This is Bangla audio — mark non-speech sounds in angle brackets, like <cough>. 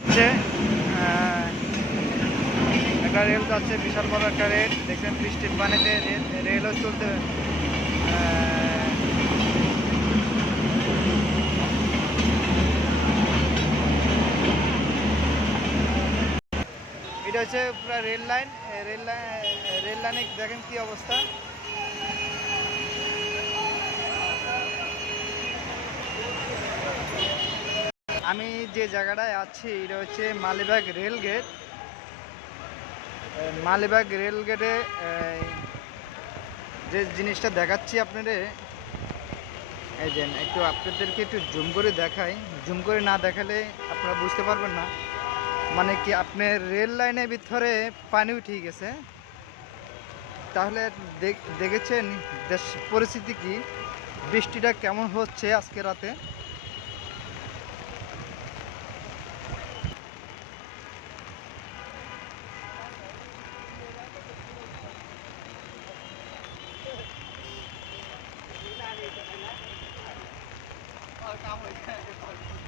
আহ, একটা রেল যাচ্ছে বিশাল বড় একটা রেল। দেখছেন বৃষ্টির পানিতে রেল রেলও চলতে এটা হচ্ছে পুরো rail line rail line rail লাইনে দেখেন কি অবস্থা। আমি যে জায়গাটায় আছি, এটা হচ্ছে Malibagh rail gate. Malibagh rail গেটে যে জিনিসটা দেখাচ্ছি আপনাদের, এই যে একটু আপনাদেরকে একটু জুম করে দেখাই। জুম করে না দেখালে আপনারা বুঝতে পারবেন না। মানে কি আপনার রেল লাইনের ভিতরে পানি উঠে গেছে তাহলে দেখ- দেখেছেন দেশ, পরিস্থিতি কি? বৃষ্টিটা কেমন হচ্ছে আজকে রাতে? Yeah, <laughs>